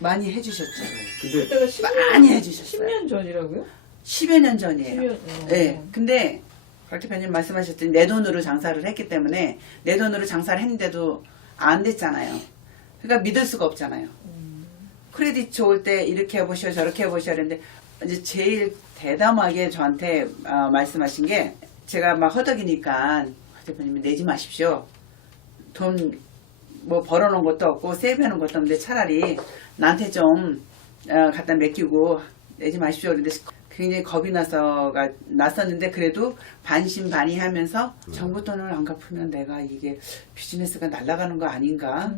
많이 해주셨죠. 근데 그때가 10년, 많이 해주셨어요. 10년 전이라고요? 10여 년 전이에요. 10년, 네. 근데 박 대표님 말씀하셨더니 내 돈으로 장사를 했기 때문에 내 돈으로 장사를 했는데도 안 됐잖아요. 그러니까 믿을 수가 없잖아요. 크레딧 좋을 때 이렇게 해보셔 저렇게 해보셔 했는데 이제 제일 대담하게 저한테 말씀하신 게 제가 막 허덕이니까 박 대표님이 내지 마십시오. 돈 뭐 벌어놓은 것도 없고 세이브해놓은 것도 없는데 차라리 나한테 좀 갖다 맡기고 내지 마십시오. 그런데 굉장히 겁이 났었는데 그래도 반신반의하면서 정부 돈을 안 갚으면 내가 이게 비즈니스가 날아가는 거 아닌가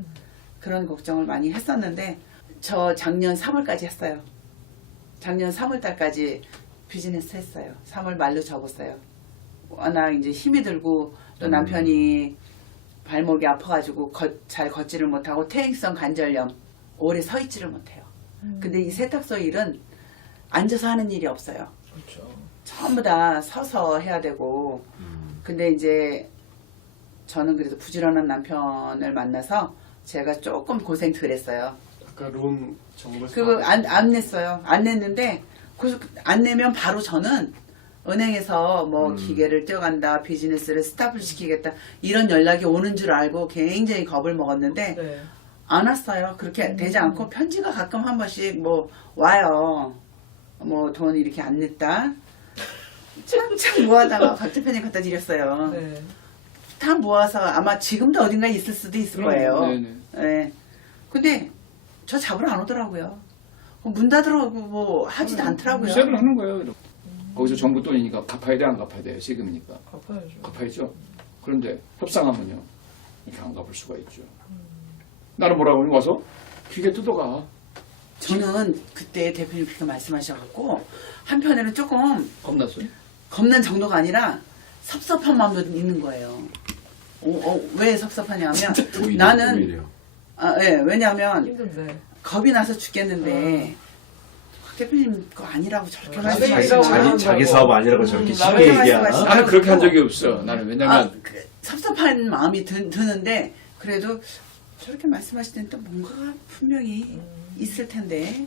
그런 걱정을 많이 했었는데 저 작년 3월까지 했어요. 작년 3월달까지 비즈니스 했어요. 3월 말로 접었어요. 워낙 이제 힘이 들고 또 남편이 발목이 아파가지고 잘 걷지를 못하고 퇴행성 관절염 오래 서 있지를 못해요. 근데 이 세탁소 일은 앉아서 하는 일이 없어요. 그렇죠. 전부 다 서서 해야 되고 근데 이제 저는 그래도 부지런한 남편을 만나서 제가 조금 고생 덜 했어요. 아까 론 정보 그거 안 냈어요. 안 냈는데 그래서 안 내면 바로 저는 은행에서 뭐 기계를 떼어간다, 비즈니스를 스탑을 시키겠다 이런 연락이 오는 줄 알고 굉장히 겁을 먹었는데 네. 안 왔어요. 그렇게 되지 않고 편지가 가끔 한 번씩 뭐 와요. 뭐 돈 이렇게 안 냈다. 참 모아다가 박 대표님 갖다 드렸어요. 네. 다 모아서 아마 지금도 어딘가에 있을 수도 있을 거예요. 네네. 네. 근데 저 잡으러 안 오더라고요. 문 닫으라고 뭐 하지도 않더라고요. 세금을 하는 거예요. 거기서 정부 돈이니까 갚아야 돼, 안 갚아야 돼? 세금이니까. 갚아야죠. 갚아야죠. 그런데 협상하면요. 이렇게 안 갚을 수가 있죠. 나는 뭐라고 하니 와서 기계 뜯어가. 저는 그때 대표님 그렇게 말씀하셔갖고 한편에는 조금 겁났어요? 겁난 정도가 아니라 섭섭한 마음도 있는 거예요. 왜 섭섭하냐면 나는 예, 왜냐하면 힘든데. 겁이 나서 죽겠는데 박 대표님 그거 아니라고 저렇게 자기 말씀하시고 자기 사업 아니라고 저렇게 남의 쉽게 얘기하나? 말씀하시고. 나는 그렇게 한 적이 없어. 나는 왜냐면 섭섭한 마음이 드는데 그래도 저렇게 말씀하실 때는 또 뭔가 분명히 있을 텐데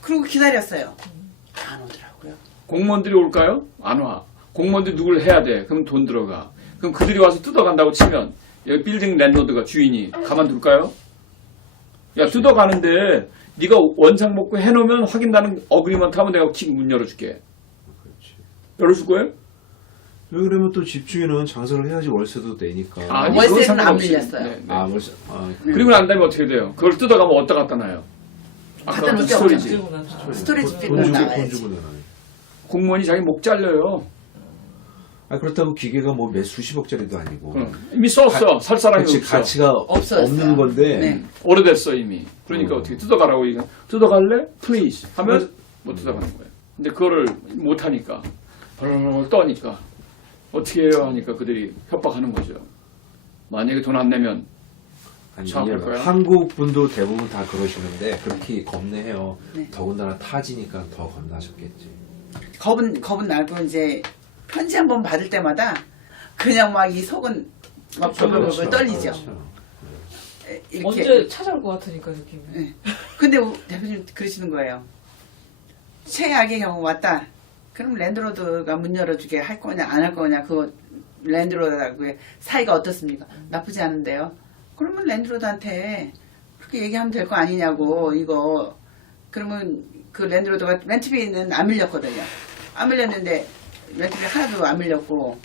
그리고 기다렸어요. 안 오더라고요. 공무원들이 올까요? 안 와. 공무원들이 누굴 해야 돼. 그럼 돈 들어가. 그럼 그들이 와서 뜯어간다고 치면 여기 빌딩 랜드로드가 주인이 가만둘까요? 야 뜯어가는데 네가 원상 복구 해놓으면 확인나는 어그리먼트 하면 내가 문 열어줄게. 열어줄 거예요? 왜 그러면 또 집주인은 장사를 해야지 월세도 내니까. 아니, 월세는 그건 안 상관없이. 밀렸어요. 네, 네. 아, 월세. 그리고 난 다음에 어떻게 돼요? 그걸 뜯어가면 어디다 갖다 놔요? 갖다 아까 놓을 데 스토리지. 들고 나서. 스토리지 돈 주고 나와야지. 돈 주고 내놔. 공무원이 자기 목 잘려요. 아 그렇다고 기계가 뭐 몇 수십억짜리도 아니고. 이미 썼어. 살 사람이 그치, 없어. 가치가 없어졌어요. 없는 건데. 네. 오래됐어 이미. 그러니까 어떻게 뜯어가라고 이거 뜯어갈래? 플리즈 하면 못 뜯어가는 거예요. 근데 그거를 못 하니까 벌벌 떠니까 어떻게 해요 하니까 그들이 협박하는 거죠. 만약에 돈 안 내면 아니, 정확할 거야? 한국 분도 대부분 다 그러시는데 그렇게 겁내해요. 네. 더군다나 타지니까 더 겁나셨겠지. 겁은 나고 이제 편지 한 번 받을 때마다 그냥 막 이 속은 막 벌벌벌 떨리죠. 그렇죠. 이렇게. 언제 찾아올 것 같으니까 느낌이. 네. 근데 대표님 그러시는 거예요. 최악의 경우 왔다. 그럼 랜드로드가 문 열어주게 할 거냐 안 할 거냐 그 랜드로드하고의 사이가 어떻습니까? 나쁘지 않은데요. 그러면 랜드로드한테 그렇게 얘기하면 될 거 아니냐고 이거. 그러면 그 랜드로드가 렌트비는 안 밀렸거든요. 안 밀렸는데 렌트비 하나도 안 밀렸고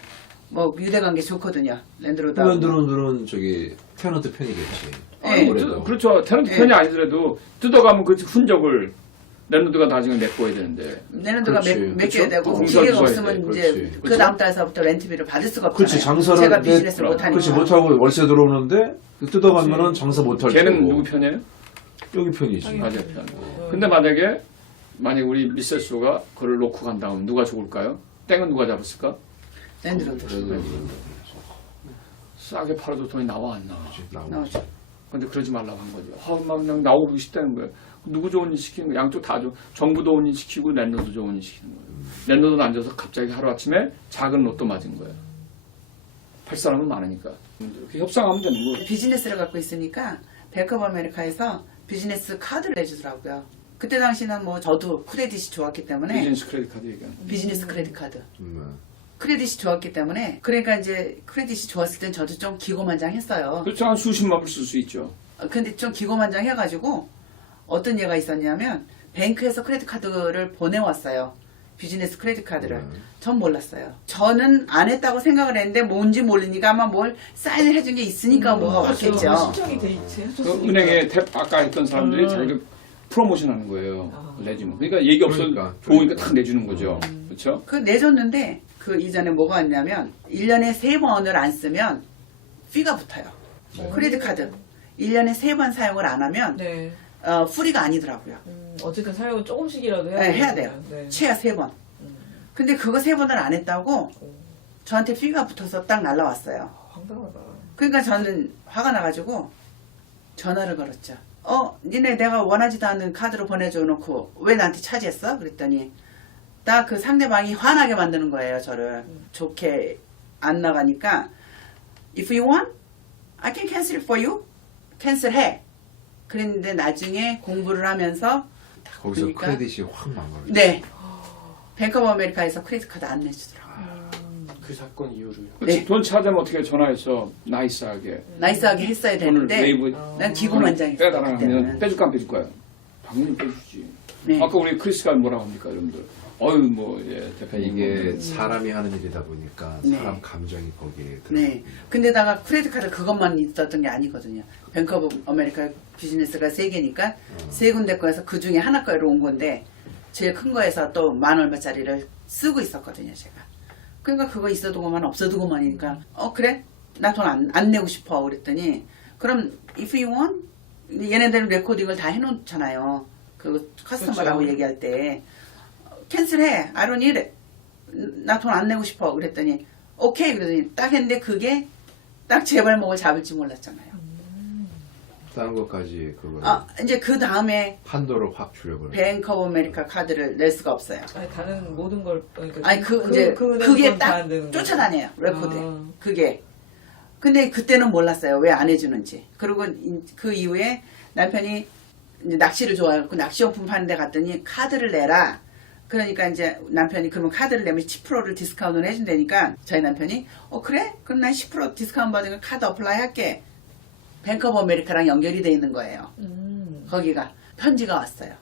뭐 유대관계 좋거든요. 랜드로드하고. 랜드로드는 저기 테너트 편이겠지. 네. 아무래도. 그렇죠. 테너트 네. 편이 아니더라도 뜯어가면 그 흔적을 랜로드가 나중에 메꿔야 되는데. 내년도가 그렇지. 맡겨야 되고 그쵸? 기계가 공사 없으면 그렇지. 이제 그 그렇지. 다음 달서부터 렌트비를 받을 수가 없잖아요. 그렇지 장사를 제가 하는데 비즈니스 못하니까. 그렇지 못하고 월세 들어오는데 뜯어가면은 장사 못할 걔는 테고. 누구 편이에요? 여기 편이지. 맞아요. 편. 근데 만약에 우리 미세스가 그걸 놓고 간 다음 누가 죽을까요? 땡은 누가 잡았을까? 랜드로드 싸게 팔아도 돈이 나와 안 나와? 나오죠. 근데 그러지 말라고 한 거죠. 막 그냥 나오고 싶다는 거예요. 누구 좋은 일 시키는 거예요. 양쪽 다 정부 좋은 일 시키고 랜로드 좋은 일 시키는 거예요. 랜로드는 앉아서 갑자기 하루아침에 작은 로또 맞은 거예요. 팔 사람은 많으니까. 이렇게 협상하면 되는 거예요. 비즈니스를 갖고 있으니까 뱅크 오브 아메리카에서 비즈니스 카드를 내주더라고요. 그때 당시는 뭐 저도 크레딧이 좋았기 때문에 비즈니스 크레딧 카드 얘기하는 거예요. 비즈니스 크레딧 카드. 음. 크레딧이 좋았기 때문에 그러니까 이제 크레딧이 좋았을 땐 저도 좀 기고만장했어요. 그렇죠. 한 수십만 불 쓸 수 있죠. 근데 좀 기고만장해가지고 어떤 얘가 있었냐면 뱅크에서 크레딧 카드를 보내왔어요. 비즈니스 크레딧 카드를. 전 몰랐어요. 저는 안 했다고 생각을 했는데 뭔지 모르니까 아마 뭘 사인을 해준 게 있으니까 뭐가 왔겠죠. 신청이 돼 있지. 그 은행에 아까 했던 사람들이 자기들 프로모션 하는 거예요. 내주면. 그러니까 얘기 없어도 그러니까. 좋으니까 딱 내주는 거죠. 그렇죠? 그 내줬는데 그 이전에 뭐가 왔냐면 1년에 3번을 안 쓰면 피가 붙어요. 크레딧 카드. 1년에 3번 사용을 안 하면 네. 프리가 아니더라고요. 어쨌든 사용을 조금씩이라도 해야, 네, 해야 돼요. 네. 최하 3번. 근데 그거 3번을 안 했다고 저한테 피가 붙어서 딱 날라왔어요. 황당하다. 그러니까 저는 화가 나가지고 전화를 걸었죠. 니네 내가 원하지도 않는 카드로 보내줘 놓고 왜 나한테 차지했어? 그랬더니 딱 그 상대방이 화나게 만드는 거예요. 저를 좋게 안 나가니까 If you want, I can cancel it for you. 캔슬해. 그랬는데 나중에 공부를 하면서 딱 거기서 보니까 크레딧이 확 망가져. 네. 뱅크 오브 아메리카에서 크레딧 카드 안 내주더라고요. 그 사건 이후로요. 네. 돈 찾으면 어떻게 전화해서 나이스하게 나이스하게 했어야 돈을 되는데 웨이브 난 기고만장했어요. 빼달라고 하면 그때는. 빼줄까 안 빼줄 거야? 당연히 빼주지. 네. 아까 우리 크리스가 뭐라고 합니까, 여러분들? 대표님. 이게 사람이 하는 일이다 보니까 네. 사람 감정이 거기에 들어. 네. 근데다가 크레딧 카드 그것만 있었던 게 아니거든요. 뱅크 오브 아메리카 비즈니스가 3개니까 3군데 거에서 그 중에 하나 거로 온 건데 제일 큰 거에서 또 10,000얼마짜리를 쓰고 있었거든요, 제가. 그러니까 그거 있어도 그만 없어도 그만이니까 그래? 나 돈 안 내고 싶어. 그랬더니 그럼 if you want 얘네들은 레코딩을 다 해놓잖아요. 그 커스터머라고 그렇죠. 얘기할 때 캔슬해. I don't need it. 나 돈 안 내고 싶어. 그랬더니 오케이. 그러더니 딱 했는데 그게 딱 제 발목을 잡을지 몰랐잖아요. 다른 것까지 그걸 이제 그 다음에 한도를 확 줄여버려. 뱅크 오브 아메리카 카드를 낼 수가 없어요. 아니, 다른 모든 걸 그러니까 아니 이제 은행 그게 건다안 딱 되는 거죠. 쫓아다녀요. 레코드. 아. 그게. 근데 그때는 몰랐어요. 왜 안 해주는지. 그리고 그 이후에 남편이 이제 낚시를 좋아해갖고 낚시용품 파는 데 갔더니 카드를 내라. 그러니까 이제 남편이 그러면 카드를 내면 10%를 디스카운트를 해준다니까 저희 남편이 그래? 그럼 난 10% 디스카운트 받으니까 카드 어플라이 할게. 뱅크 오브 아메리카랑 연결이 돼 있는 거예요. 거기가 편지가 왔어요.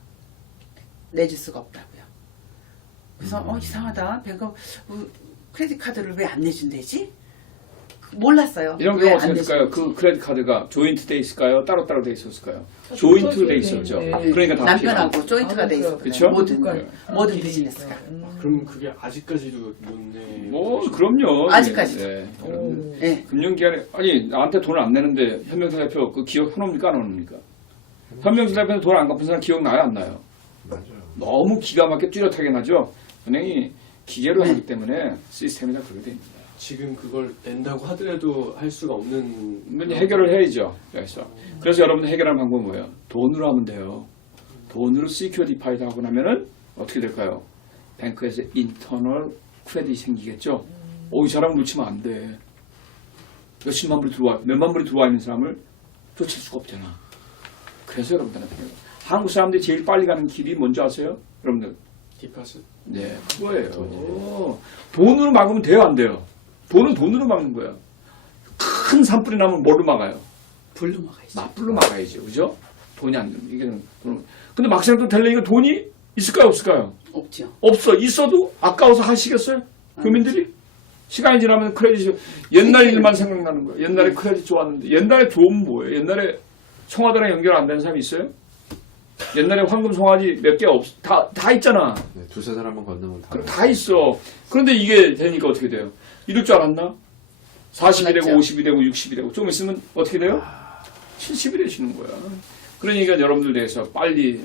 내줄 수가 없다고요. 그래서 이상하다. 뱅크 크레딧 카드를 왜 안 내준대지? 몰랐어요. 이런 왜 경우 안 어떻게 될까요? 내준지. 그 크레딧 카드가 조인트 돼 있을까요? 따로따로 돼 있었을까요? 조인트 돼 있었죠. 네. 그러니까 다 남편하고 필요한 조인트가 돼 그렇죠. 있었거든요. 그쵸? 모든 길이 비즈니스가. 있어요. 그럼 그게 아직까지도 못 내. 뭐 그럼요. 아직까지도. 네. 오. 네. 금융기관에 나한테 돈을 안 내는데 현명사 대표 그 기억 해놓습니까 안 해놓습니까? 현명사 대표는 돈 안 갚은 사람 기억나요 안 나요? 맞아요. 너무 기가 막히게 뚜렷하게 나죠. 은행이 기계로 네. 하기 때문에 시스템이 다 그렇게 됩니다. 지금 그걸 낸다고 하더라도 할 수가 없는. 이건 해결을 해야죠. 그래서 여러분들 해결하는 방법은 뭐예요? 돈으로 하면 돼요. 돈으로 시큐어 디파이드 하고 나면은 어떻게 될까요? 뱅크에서 인터널 크레딧이 생기겠죠. 이 사람 놓치면 안 돼. 몇십만 불이 들어와, 몇만 불이 들어와 있는 사람을 쫓을 수가 없잖아. 그래서 여러분들한테 한국 사람들이 제일 빨리 가는 길이 뭔지 아세요? 여러분들. 디파스. 네, 그거예요. 돈으로 막으면 돼요, 안 돼요? 돈은 돈으로 막는 거야. 큰 산불이 나면 뭘로 막아요? 불로 막아야지. 맞불로 막아야죠, 그죠? 돈이 안 되면 이게 돈. 근데 막상 또 되려니까 돈이 있을까요, 없을까요? 없죠. 없어. 있어도 아까워서 하시겠어요? 교민들이? 시간이 지나면 크레딧이 옛날 일만 생각나는 거예요. 옛날에 크레딧 좋았는데 옛날에 좋으면 뭐예요? 옛날에 청와대랑 연결 안 되는 사람이 있어요? 옛날에 황금 송아지 몇 개 다 있잖아. 네, 두세 사람 한번 건너면 다. 그럼 다 있어. 그런데 이게 되니까 어떻게 돼요? 이럴 줄 알았나? 40이 되고 몰랐죠. 50이 되고 60이 되고 좀 있으면 어떻게 돼요? 70이 되시는 거야. 그러니까 여러분들 대해서 빨리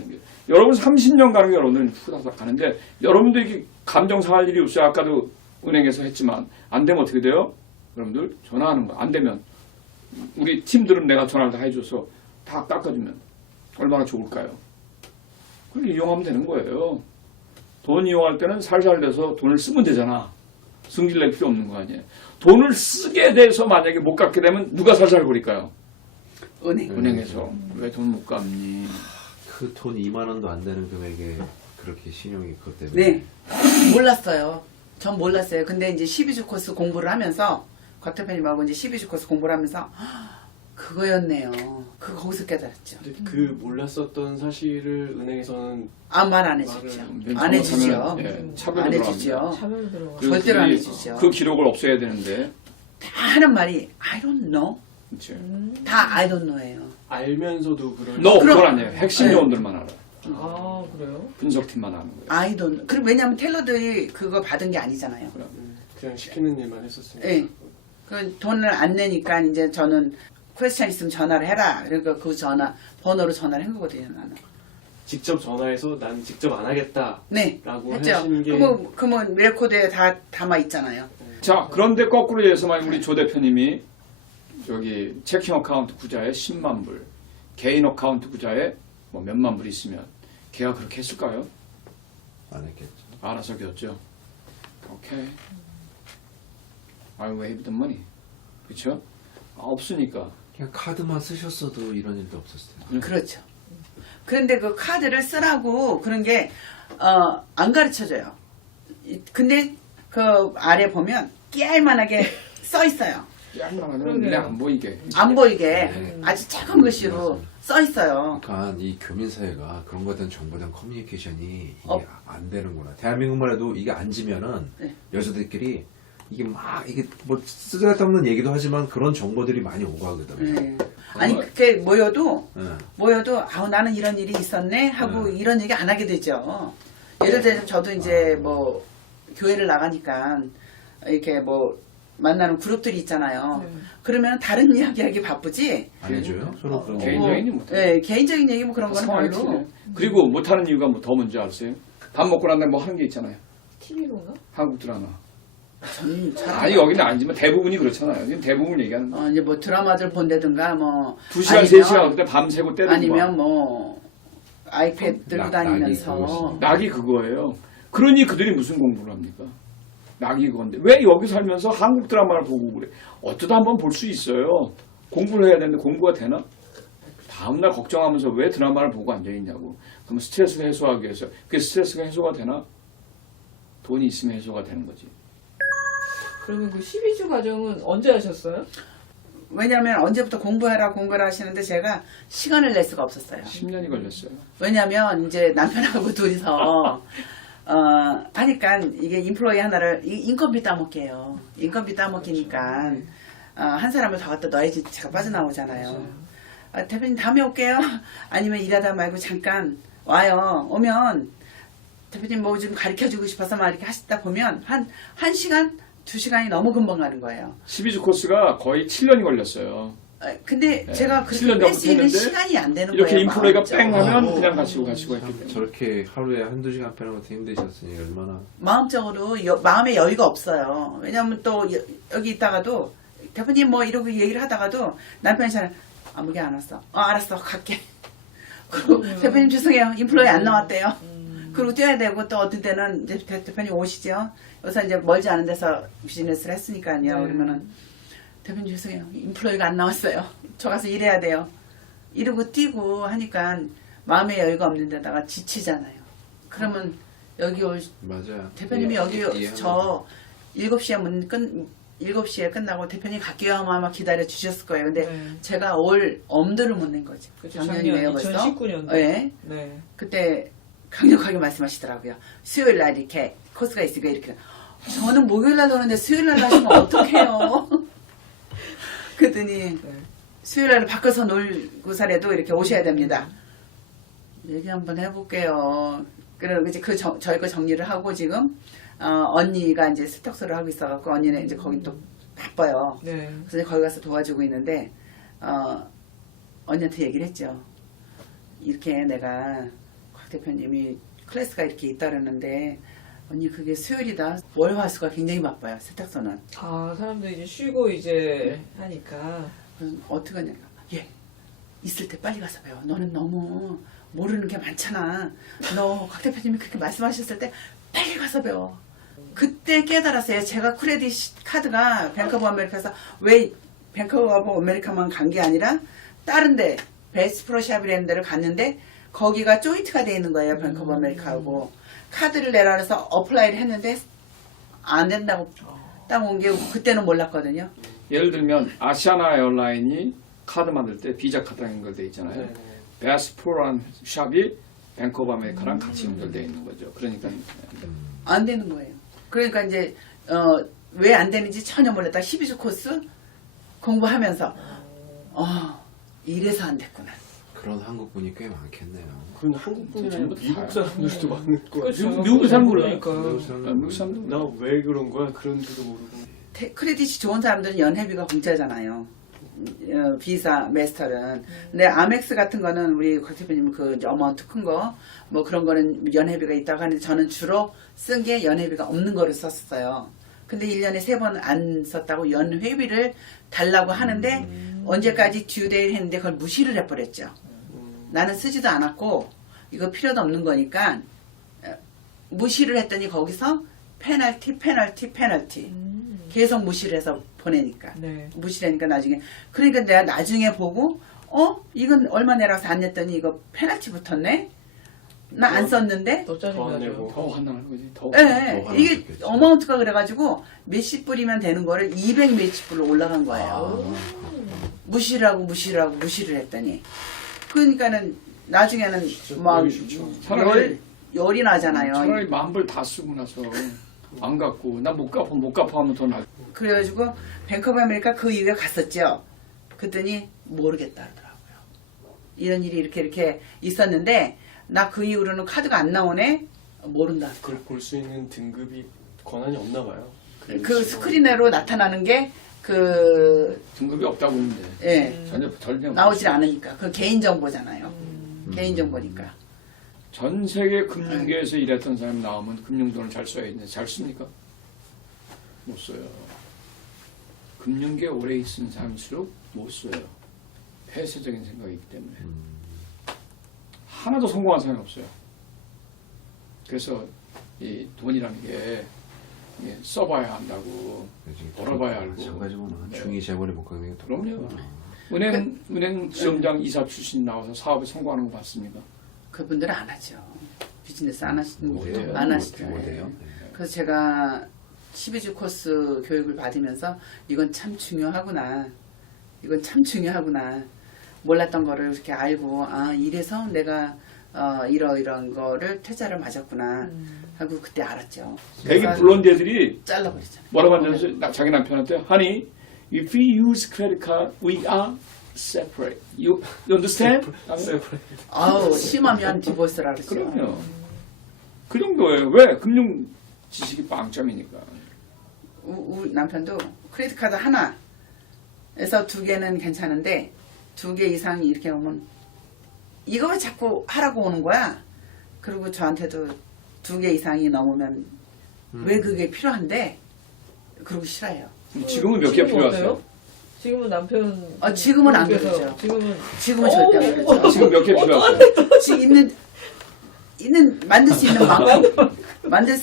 여러분 30년 가는 게 여러분들 후다닥 가는데 여러분들 이렇게 감정 상할 일이 없어요. 아까도 은행에서 했지만 안 되면 어떻게 돼요? 여러분들 전화하는 거 안 되면 우리 팀들은 내가 전화를 다 해줘서 다 깎아주면 얼마나 좋을까요? 그렇게 이용하면 되는 거예요. 돈 이용할 때는 살살 돼서 돈을 쓰면 되잖아. 승질 낼 필요 없는 거 아니에요. 돈을 쓰게 돼서 만약에 못 갚게 되면 누가 살살 거릴까요? 은행. 은행에서 왜 돈 못 갚니? 그 돈 2만 원도 안 되는 금액에 그렇게 신용이 그것 때문에. 네. 몰랐어요. 전 몰랐어요. 근데 이제 12주 코스 공부를 하면서 곽 대표님하고 이제 12주 코스 공부를 하면서 그거였네요. 거기서 깨달았죠. 근데 그 몰랐었던 사실을 은행에서는 말 안 해주죠. 안 해주죠. 차별로 안 들어갑니다. 해주죠. 차별로 들어가. 그- 절대로 안 그게- 해주죠. 그 기록을 없애야 되는데. 다 하는 말이 I don't know. 그치. 다 I don't know예요. 알면서도 그럴 너 그럼- 그건 아니에요. 핵심 네. 요원들만 알아. 아 그래요? 분석팀만 아는 거예요. I don't know. 그리고 왜냐하면 텔러들이 그거 받은 게 아니잖아요. 그냥 시키는 일만 했었으니까. 예. 그 돈을 안 내니까 이제 저는 퀘스천 있으면 전화를 해라. 그러니까 그 번호로 전화를 한 거거든요, 나는. 직접 전화해서 난 직접 안 하겠다. 네. 라고 했죠. 하신 게 그러면 레코드에 다 담아 있잖아요. 자, 그런데 거꾸로 해서 만약 우리 조 대표님이 저기 체킹 어카운트 구자에 10만 불, 개인 어카운트 구자에 뭐 몇만 불 있으면 걔가 그렇게 했을까요? 안 했겠죠. 알아서 겼죠. 오케이. I wave the money. 그쵸? 없으니까. 그냥 카드만 쓰셨어도 이런 일도 없었을 텐데. 그렇죠. 그런데 그 카드를 쓰라고 그런 게, 안 가르쳐 줘요. 근데 그 아래 보면 깨알만하게 써 있어요. 양만하면 그러게요. 그냥 안 보이게. 안 보이게 네. 아주 작은 글씨로 써 있어요. 그러니까 이 교민사회가 그런 거에 대한 정보에 대한 커뮤니케이션이 이게 어. 안 되는구나. 대한민국만 해도 이게 앉으면은 네. 여자들끼리 이게 막 이게 뭐 쓰잘데없는 얘기도 하지만 그런 정보들이 많이 오고 하거든요. 네. 아니 그게 모여도 네. 아우 나는 이런 일이 있었네 하고 네. 이런 얘기 안 하게 되죠. 예를 들면 저도 이제 뭐 교회를 나가니까 이렇게 뭐 만나는 그룹들이 있잖아요. 네. 그러면 다른 이야기하기 바쁘지. 안 해줘요? 서로 그런 거. 개인적인 일 못해요. 네, 개인적인 얘기 뭐 그런 건 상황이 별로. 틀려요. 그리고 못하는 이유가 뭐 더 뭔지 아세요? 밥 먹고 난 다음에 뭐 하는 게 있잖아요. TV로나? 한국 드라마. 잘 아니 여기는 아니지만 대부분이 그렇잖아요. 지금 대부분 얘기하는 거. 이제 뭐 드라마들 본다든가 뭐 2시간, 아니면- 3시간 그때 밤새고 때리고 아니면 뭐 아이패드 들고 낙이 다니면서 그것이죠. 낙이 그거예요. 그러니 그들이 무슨 공부를 합니까? 낙이 그건데 왜 여기 살면서 한국 드라마를 보고 그래? 어쩌다 한번 볼 수 있어요. 공부를 해야 되는데 공부가 되나? 다음날 걱정하면서 왜 드라마를 보고 앉아있냐고. 그럼 스트레스를 해소하기 위해서 그게 스트레스가 해소가 되나? 돈이 있으면 해소가 되는 거지. 그러면 그 12주 과정은 언제 하셨어요? 왜냐면 언제부터 공부해라 공부를 하시는데 제가 시간을 낼 수가 없었어요. 10년이 걸렸어요. 왜냐면 이제 남편하고 둘이서 하니까 이게 인플로이 하나를 인건비 따먹게 해요. 인건비 따먹기니까 한 사람을 더 갖다 넣어야지 제가 빠져나오잖아요. 대표님 다음에 올게요. 아니면 일하다 말고 잠깐 와요. 오면 대표님 뭐 좀 가르쳐주고 싶어서 막 이렇게 하시다 보면 한 시간 2시간이 너무 금방 가는 거예요. 12주 코스가 거의 7년이 걸렸어요. 근데 네. 제가 7년 그렇게 뺄 수 있는 전부터 시간이 안 되는 이렇게 거예요. 인플레이가 뺑 마음적으로. 하면 그냥 가시고 했기 참 때문에. 저렇게 하루에 한두 시간 빼는 것도 힘드셨으니 얼마나. 마음적으로 마음의 여유가 없어요. 왜냐하면 또 여기 있다가도 대표님 뭐 이러고 얘기를 하다가도 남편이 잘 아무게 안 왔어. 알았어 갈게. 그리고 대표님 죄송해요 인플로이 안 나왔대요. 그리고 뛰어야 되고 또 어떤 때는 이제 대표님 오시죠. 여기서 이제 멀지 않은 데서 비즈니스를 했으니까요. 그러면은 대표님 죄송해요 인플로이가 안 나왔어요. 저 가서 일해야 돼요. 이러고 뛰고 하니까 마음의 여유가 없는 데다가 지치잖아요. 그러면 여기 올 맞아요. 대표님이 여기 이해하는 저 7시에 7시에 끝나고 대표님 갈게요 하면 아마 기다려 주셨을 거예요. 근데 네. 제가 올 엄두를 못 낸 거죠. 그쵸, 작년이에요 벌써. 2019년도. 네. 네. 그때 강력하게 말씀하시더라고요. 수요일 날 이렇게 코스가 있으니까 이렇게. 저는 목요일 날 오는데 수요일 날 하시면 어떡해요. 그랬더니 네. 수요일 날 바꿔서 놀고 살아도 이렇게 오셔야 됩니다. 얘기 한번 해볼게요. 그리고 이제 저희 거 정리를 하고 지금 언니가 이제 세탁소를 하고 있어갖고 언니는 이제 거기 또 바빠요. 네. 그래서 이제 거기 가서 도와주고 있는데 언니한테 얘기를 했죠. 이렇게 내가 곽 대표님이 클래스가 이렇게 있다라는데 언니 그게 수요일이다. 월화수가 굉장히 바빠요. 세탁소는. 아, 사람들이 이제 쉬고 이제 하니까. 그럼 어떻게 하냐. 예. 있을 때 빨리 가서 배워. 너는 너무 모르는 게 많잖아. 너 곽 대표님이 그렇게 말씀하셨을 때 빨리 가서 배워. 그때 깨달았어요. 제가 크레딧 카드가 뱅크 오브 아메리카에서 왜 뱅크 오브 아메리카만 간 게 아니라 다른 데 베스트 프로샵이라는 데를 갔는데 거기가 조인트가 돼 있는 거예요. 뱅크 오브 아메리카하고. 카드를 내라 그래서 어플라이를 했는데 안 된다고 딱 온 게 그때는 몰랐거든요. 예를 들면 아시아나 에어라인이 카드 만들 때 비자 카드 연결돼 있잖아요. 네. 베스프로라는 샵이 뱅크 오브 아메리카랑 같이 연결돼 있는 거죠. 그러니까 안 되는 거예요. 그러니까 이제 왜 안 되는지 전혀 몰랐다. 12주 코스 공부하면서 이래서 안 됐구나. 그런 한국 분이 꽤 많겠네요. 그건 한국 분이 전부 아니고 다 미국 사람들도 많을 거야. 그렇죠. 미국 사람 그러니까. 미국 사람들 나 왜 그런 거야? 그런지도 모르고. 크레딧이 좋은 사람들은 연회비가 공짜잖아요. 비자 메스터는. 근데 아멕스 같은 거는 우리 곽 대표님 그 어마운트 큰 거 뭐 그런 거는 연회비가 있다고 하는데 저는 주로 쓴 게 연회비가 없는 거를 썼어요. 근데 1년에 3번 안 썼다고 연회비를 달라고 하는데 언제까지 듀데이를 했는데 그걸 무시를 해버렸죠. 나는 쓰지도 않았고 이거 필요도 없는 거니까 무시를 했더니 거기서 페널티 계속 무시를 해서 보내니까 네. 무시를 하니까 나중에 그러니까 내가 나중에 보고 이건 얼마 내라서 안 냈더니 이거 페널티 붙었네. 나 안 썼는데 더 더 안 짜증나죠. 내고. 더 화나는 거지. 더 예, 더 이게 화났겠죠. 어마운트가 그래가지고 몇십 불이면 되는 거를 200 몇십 불로 올라간 거예요. 무시를 했더니 그러니까는 나중에는 막 보기 싫죠. 차라리 열이 나잖아요. 차라리 만불 다 쓰고 나서 안 갚고 나 못 갚아 하면 더 나. 그래가지고 뱅크 오브 아메리카 그 이후에 갔었죠. 그랬더니 모르겠다 하더라고요. 이런 일이 이렇게 있었는데 나 그 이후로는 카드가 안 나오네. 모른다. 그걸 볼 수 있는 등급이 권한이 없나 봐요. 그 스크린으로 나타나는 게 등급이 없다고 했는데 예, 전혀 나오질 않으니까 그 개인 정보잖아요. 개인 정보니까. 전 세계 금융계에서 일했던 사람이 나오면 금융돈을 잘 써야 했는데 잘 씁니까? 못 써요. 금융계에 오래 있은 사람일수록 못 써요. 폐쇄적인 생각이기 때문에. 하나도 성공한 사람이 없어요. 그래서 이 돈이라는 게 이게 써봐야 한다고, 벌어봐야 알고. 마찬가지구나. 네. 중위 재벌의 목각이 그럼요. 은행 시험장 이사 출신 나와서 사업에 성공하는 거 봤습니까? 그분들은 안 하죠. 비즈니스 안 하시는 분들 못해요. 안 하시죠. 못해요. 예. 그래서 제가 12주 코스 교육을 받으면서 이건 참 중요하구나. 몰랐던 거를 이렇게 알고 이래서 내가 이런 거를 퇴짜를 맞았구나 하고 그때 알았죠. 백인 그래서 블론드 애들이 잘라버리잖아요. 뭐라고 하냐면 자기 남편한테 Honey, if we use credit card, we are separate. You understand? 아우 심하면 디보스라 그러죠. 그럼요. 그 정도예요. 왜? 금융 지식이 빵점이니까. 우리 남편도 크레딧 카드 하나에서 2개는 괜찮은데 2개 이상이 이렇게 오면 이거 왜 자꾸 하라고 오는 거야? 그리고 저한테도 2개 이상이 넘으면 왜 그게 필요한데? 그러고 싫어요. 지금은 몇 개 지금은 필요하세요? 어때요? 지금은 남편. 지금은 안 분께서 그러죠. 지금은 절대 안 그러죠. 지금 몇 개 필요하세요? 지금 있는 만들 수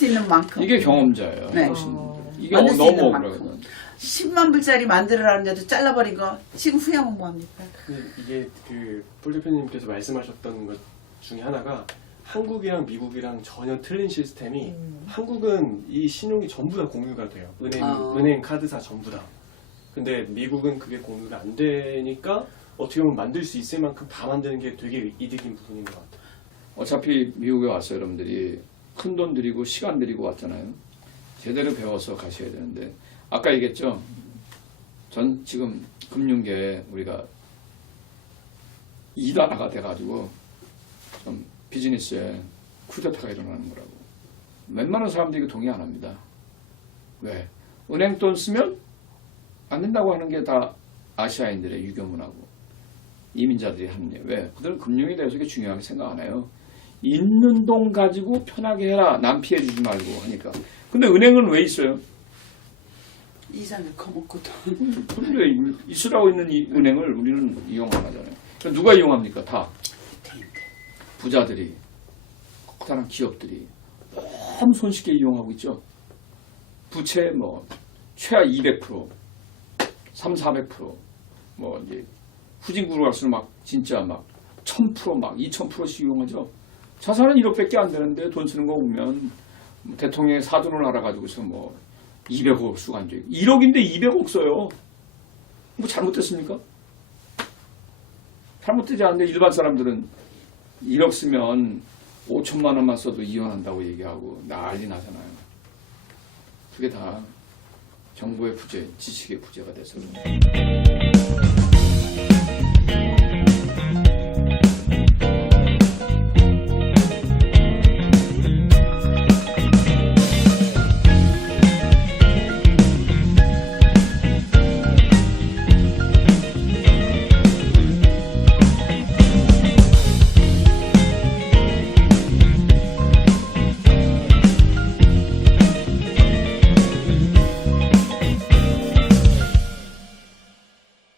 있는 만큼 이게 경험자예요. 네. 훨씬 분들. 이게 만들 수 너무 있는 억울하거든. 만큼 10만 불짜리 만들어라는데도 잘라버린 거 지금 후회하면 뭐합니까? 근데 이게 폴 대표님께서 말씀하셨던 것 중에 하나가 한국이랑 미국이랑 전혀 틀린 시스템이 한국은 이 신용이 전부 다 공유가 돼요. 은행 카드사 전부 다. 근데 미국은 그게 공유가 안 되니까 어떻게 보면 만들 수 있을 만큼 다 만드는 게 되게 이득인 부분인 것 같아요. 어차피 미국에 와서 여러분들이 큰 돈 들이고 시간 들이고 왔잖아요. 제대로 배워서 가셔야 되는데 아까 얘기했죠. 전 지금 금융계 우리가 2단화가 돼가지고 좀 비즈니스에 쿠데타가 일어나는 거라고. 웬만한 사람들이 이거 동의 안 합니다. 왜? 은행 돈 쓰면 안 된다고 하는 게 다 아시아인들의 유교문화고 이민자들이 하는 일. 왜? 그들은 금융에 대해서 이게 중요하게 생각 안 해요. 있는 돈 가지고 편하게 해라. 남 피해 주지 말고 하니까. 근데 은행은 왜 있어요? 이자를 커먹고 돈. 근데 있으라고 있는 이 은행을 우리는 이용 안 하잖아요. 그럼 누가 이용합니까? 다 부자들이, 커다란 기업들이 너무 손쉽게 이용하고 있죠. 부채 뭐 최하 200%, 300~400%, 뭐 이제 후진국으로 갈수록 막 진짜 막 1000%, 막 2000%씩 이용하죠. 자산은 1억밖에 안 되는데 돈 쓰는 거 보면 뭐 대통령의 사돈을 알아가지고서 뭐 200억 수가 안 돼요. 1억인데 200억 써요. 뭐 잘못됐습니까? 잘못되지 않는데 일반 사람들은 1억 쓰면 5천만 원만 써도 이혼한다고 얘기하고 난리 나잖아요. 그게 다 정부의 부재, 지식의 부재가 돼서.